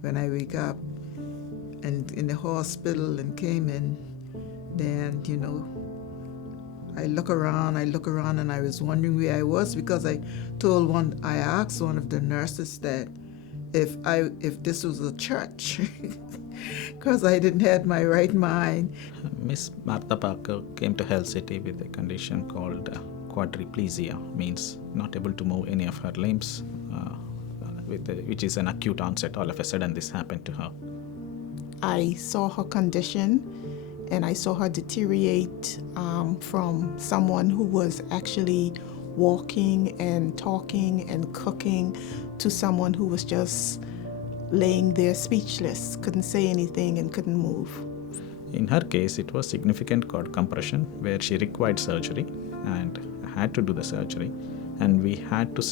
when I wake up and in the hospital in Cayman, then, I look around, and I was wondering where I was because I asked one of the nurses that if this was a church, because I didn't have my right mind. Miss Martha Parker came to Health City with a condition called quadriplegia, means not able to move any of her limbs, which is an acute onset. All of a sudden this happened to her. I saw her condition and I saw her deteriorate from someone who was actually walking and talking and cooking to someone who was just laying there speechless, couldn't say anything and couldn't move. In her case, it was significant cord compression where she required surgery and had to do the surgery, and we had to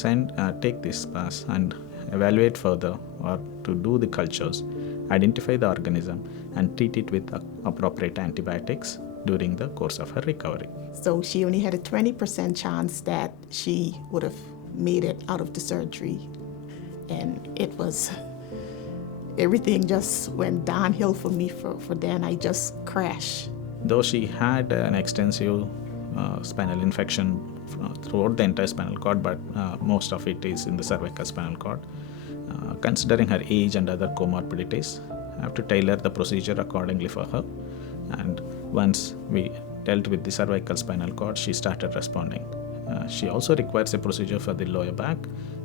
take this pass and evaluate further or to do the cultures, identify the organism and treat it with appropriate antibiotics during the course of her recovery. So she only had a 20% chance that she would have made it out of the surgery, and everything just went downhill for me for then. I just crashed. Though she had an extensive spinal infection throughout the entire spinal cord, but most of it is in the cervical spinal cord. Considering her age and other comorbidities, I have to tailor the procedure accordingly for her. And once we dealt with the cervical spinal cord, she started responding. She also requires a procedure for the lower back,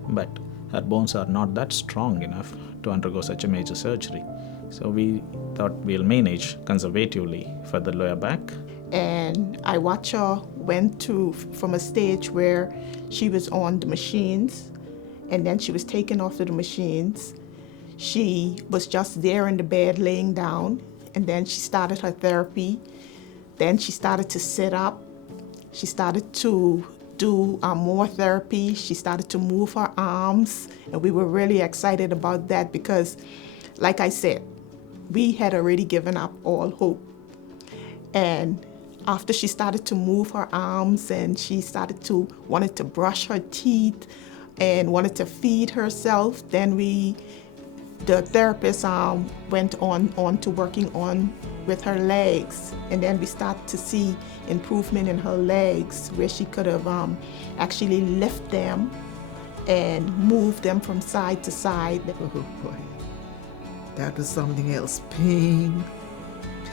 but her bones are not that strong enough to undergo such a major surgery. So we thought we'll manage conservatively for the lower back. And I watched her went from a stage where she was on the machines, and then she was taken off of the machines. She was just there in the bed laying down, and then she started her therapy. Then she started to sit up. She started to do more therapy. She started to move her arms, and we were really excited about that because, like I said, we had already given up all hope. And after she started to move her arms and she wanted to brush her teeth and wanted to feed herself, then the therapist went on to working on with her legs, and then we started to see improvement in her legs where she could have actually lift them and move them from side to side. Oh boy, that was something else. Pain,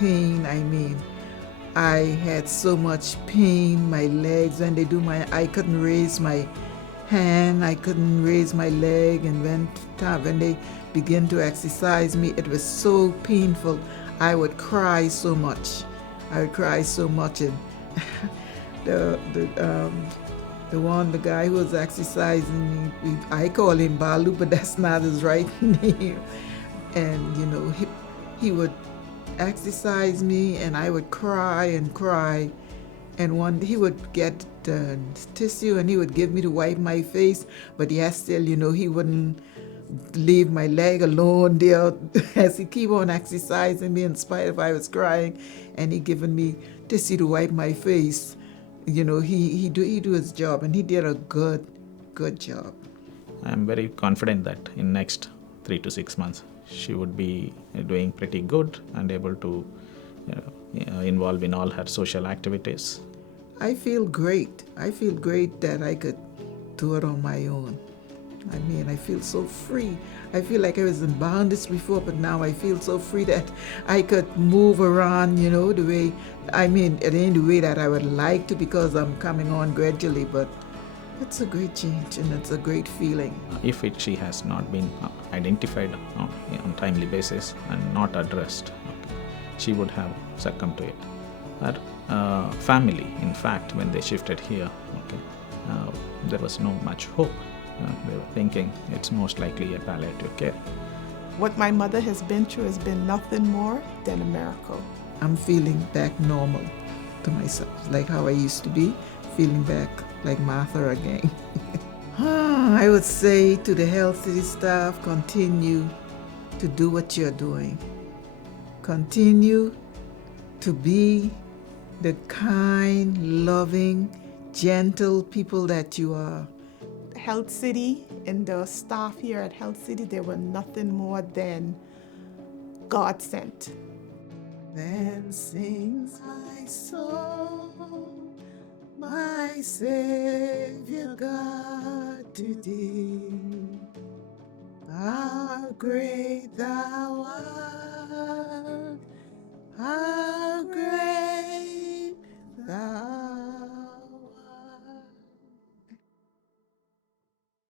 I mean, I had so much pain, my legs, when I couldn't raise my hand, I couldn't raise my leg, and when they began to exercise me, it was so painful. I would cry so much, and the guy who was exercising me, I call him Balu, but that's not his right name. And he would exercise me, and I would cry, and he would get tissue and he would give me to wipe my face, but still, he wouldn't leave my leg alone there as he keep on exercising me in spite of I was crying, and he given me tissue to wipe my face. He do his job, and he did a good job. I'm very confident that in next 3 to 6 months she would be doing pretty good and able to involve in all her social activities. I feel great that I could do it on my own. I mean, I feel so free. I feel like I was in bondage before, but now I feel so free that I could move around, the way, it ain't the way that I would like to because I'm coming on gradually, but it's a great change and it's a great feeling. If she has not been identified on timely basis and not addressed, she would have succumbed to it. Her family, in fact, when they shifted here, there was no much hope. They were thinking it's most likely a palliative care. What my mother has been through has been nothing more than a miracle. I'm feeling back normal to myself, like how I used to be, feeling back like Martha again. I would say to the Health City staff, continue to do what you're doing. Continue to be the kind, loving, gentle people that you are. Health City and the staff here at Health City, they were nothing more than God sent. Then sings my soul, my Savior God to thee. How great thou art,